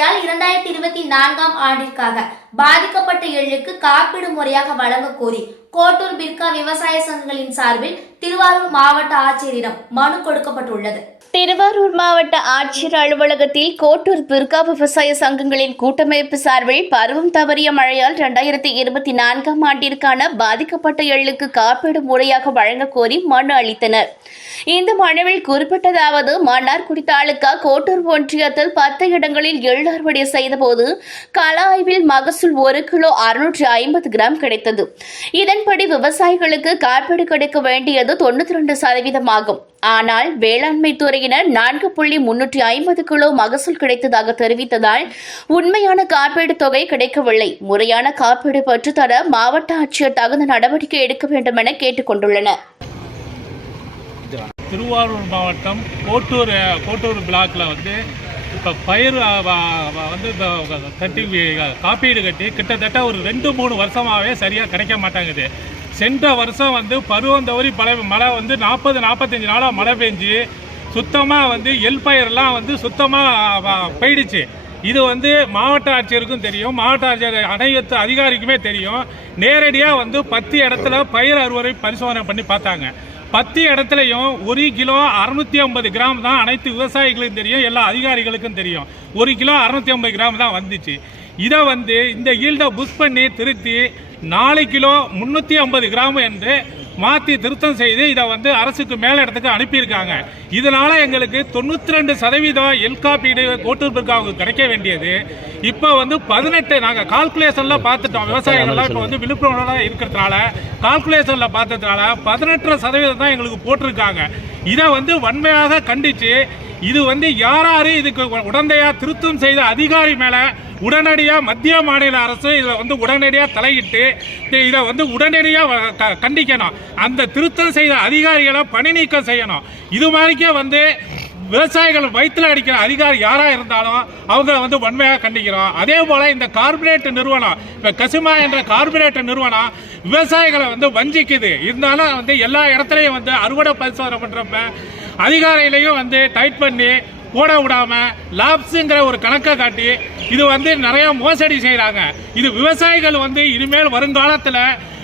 மழையால் இரண்டாயிரத்தி இருபத்தி நான்காம் ஆண்டிற்காக பாதிக்கப்பட்ட எள்ளுக்கு காப்பீடு முறையாக வழங்க கோரி கோட்டூர் பிர்கா விவசாய சங்கங்களின் சார்பில் திருவாரூர் மாவட்ட ஆட்சியரிடம் மனு கொடுக்கப்பட்டுள்ளது. திருவாரூர் மாவட்ட ஆட்சியர் அலுவலகத்தில் கோட்டூர் பிர்கா விவசாய சங்கங்களின் கூட்டமைப்பு சார்பில் பருவம் தவறிய மழையால் இரண்டாயிரத்தி இருபத்தி நான்காம் ஆண்டிற்கான பாதிக்கப்பட்ட எள்ளுக்கு காப்பீடு முறையாக வழங்க கோரி மனு அளித்தனர். இந்த மனுவில் குறிப்பிட்டதாவது மன்னார்குடி தாலுகா கோட்டூர் ஒன்றியத்தில் பத்து இடங்களில் எள் அறுவடை செய்தபோது கள ஆய்வில் மகசூல் ஒரு கிலோ அறுநூற்றி ஐம்பது கிராம் கிடைத்தது. இதன்படி விவசாயிகளுக்கு காப்பீடு கிடைக்க வேண்டியது தொண்ணூத்தி ரெண்டு சதவீதமாகும். ஆனால் வேளாண்மை துறையினர் நான்கு புள்ளி முன்னூற்றி ஐம்பது கிலோ மகசூல் கிடைத்ததாக தெரிவித்ததால் உண்மையான காப்பீடு தொகை கிடைக்கவில்லை. முறையான காப்பீடு பெற்றுத்தர மாவட்ட ஆட்சியர் தகுந்த நடவடிக்கை எடுக்க வேண்டும் என கேட்டுக் கொண்டுள்ளனர். திருவாரூர் மாவட்டம் கோட்டூர் கோட்டூர் பிளாக்கில் வந்து இப்போ பயிர் வந்து கட்டி காப்பீடு கட்டி கிட்டத்தட்ட ஒரு ரெண்டு மூணு வருஷமாகவே சரியாக கிடைக்க மாட்டேங்குது. சென்ற வருஷம் வந்து பருவம் தவறி பல மழை வந்து நாற்பது நாற்பத்தஞ்சு நாளாக மழை பெஞ்சு சுத்தமாக வந்து எல் பயிரெல்லாம் வந்து சுத்தமாக போயிடுச்சு. இது வந்து மாவட்ட ஆட்சியருக்கும் தெரியும். மாவட்ட ஆட்சியர் அனைத்து அதிகாரிக்குமே தெரியும். நேரடியாக வந்து பத்து இடத்துல பயிர் அறுவடை பரிசோதனை பண்ணி பார்த்தாங்க. பத்து இடத்துலையும் ஒரு கிலோ அறுநூத்தி ஐம்பது கிராம் தான் அனைத்து விவசாயிகளுக்கும் தெரியும் எல்லா அதிகாரிகளுக்கும் தெரியும். ஒரு கிலோ அறுநூத்தி ஐம்பது கிராம் தான் வந்துச்சு. இதை வந்து இந்த ஈல்டை புஷ் பண்ணி திருத்தி நாலு கிலோ முந்நூற்றி ஐம்பது கிராம் என்று மாற்றி திருத்தம் செய்து இதை வந்து அரசுக்கு மேல் இடத்துக்கு அனுப்பியிருக்காங்க. இதனால் எங்களுக்கு தொண்ணூற்றி ரெண்டு சதவீதம் எல்காப்பீடு காப்பீடு கோட்டூர் கிடைக்க வேண்டியது. இப்போ வந்து பதினெட்டு நாங்கள் கால்குலேஷனில் பார்த்துட்டோம். விவசாயிகள்லாம் இப்போ வந்து விழுப்புரம் இருக்கிறதுனால கால்குலேஷனில் பார்த்ததுனால பதினெட்டு சதவீதம் தான் எங்களுக்கு போட்டிருக்காங்க. இதை வந்து வன்மையாக கண்டித்து இது வந்து யாராரு இதுக்கு உடந்தையாக திருத்தம் செய்த அதிகாரி மேலே உடனடியாக மத்திய மாநில அரசு இதில் வந்து உடனடியாக தலையிட்டு இதை வந்து உடனடியாக கண்டிக்கணும். அந்த திருத்தம் செய்த அதிகாரிகளை பணி நீக்கம் செய்யணும். இது மாதிரிக்கே வந்து விவசாயிகள் வயிற்றில் அடிக்கிற அதிகாரி யாராக இருந்தாலும் அவங்கள வந்து வன்மையாக கண்டிக்கிறோம். அதே போல் இந்த கார்பரேட் நிறுவனம் இப்போ கசிமா என்ற கார்பரேட் நிறுவனம் விவசாயிகளை வந்து வஞ்சிக்குது. இருந்தாலும் வந்து எல்லா இடத்துலையும் வந்து அறுவடை பரிசோதனை பண்ணுறப்ப அதிகாரிகளையும் வந்து டைட் பண்ணி போட விடாம லாப்ஸுங்கிற ஒரு கணக்கை காட்டி இது வந்து நிறைய மோசடி செய்கிறாங்க இது விவசாயிகள் வந்து இனிமேல் வருங்காலத்தில்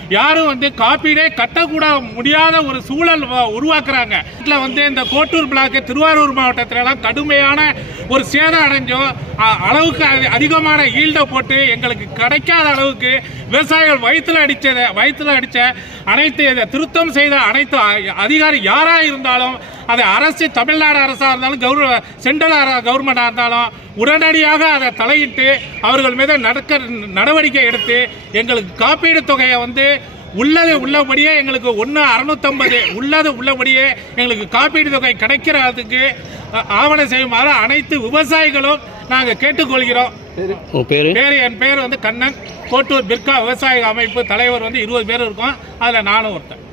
யாரும் வந்து காப்பீடே கட்டக்கூட முடியாத ஒரு சூழல் உருவாக்குறாங்க. இதில் வந்து இந்த கோட்டூர் பிளாக்கு திருவாரூர் மாவட்டத்திலலாம் கடுமையான ஒரு சேதம் அடைஞ்சோ அ- அளவுக்கு அதிகமான ஈல்டை போட்டு எங்களுக்கு கிடைக்காத அளவுக்கு விவசாயிகள் வயிற்றுல அடித்த வயிற்றுல அடித்த அனைத்து இதை திருத்தம் செய்த அனைத்து அதிகாரி யாராக இருந்தாலும் அது அரசு தமிழ்நாடு அரசாக இருந்தாலும் கௌரவ சென்ட்ரல் கவர்மெண்டாக இருந்தாலும் உடனடியாக அதை தலையிட்டு அவர்கள் மீது நடக்க நடவடிக்கை எடுத்து எங்களுக்கு காப்பீடு தொகையை வந்து உள்ளது உள்ளபடியே எங்களுக்கு ஒன்று அறுநூத்தம்பது உள்ளது உள்ளபடியே எங்களுக்கு காப்பீடு தொகை கிடைக்கிறதுக்கு ஆவணம் செய்யுமாறு அனைத்து விவசாயிகளும் நாங்கள் கேட்டுக்கொள்கிறோம். பேர்? பேர்? என் பேர் வந்து கண்ணன். கோட்டூர் பிர்கா விவசாய அமைப்பு தலைவர் வந்து இருபது பேர் இருக்கோம். அதில் நானும் ஒருத்தன்.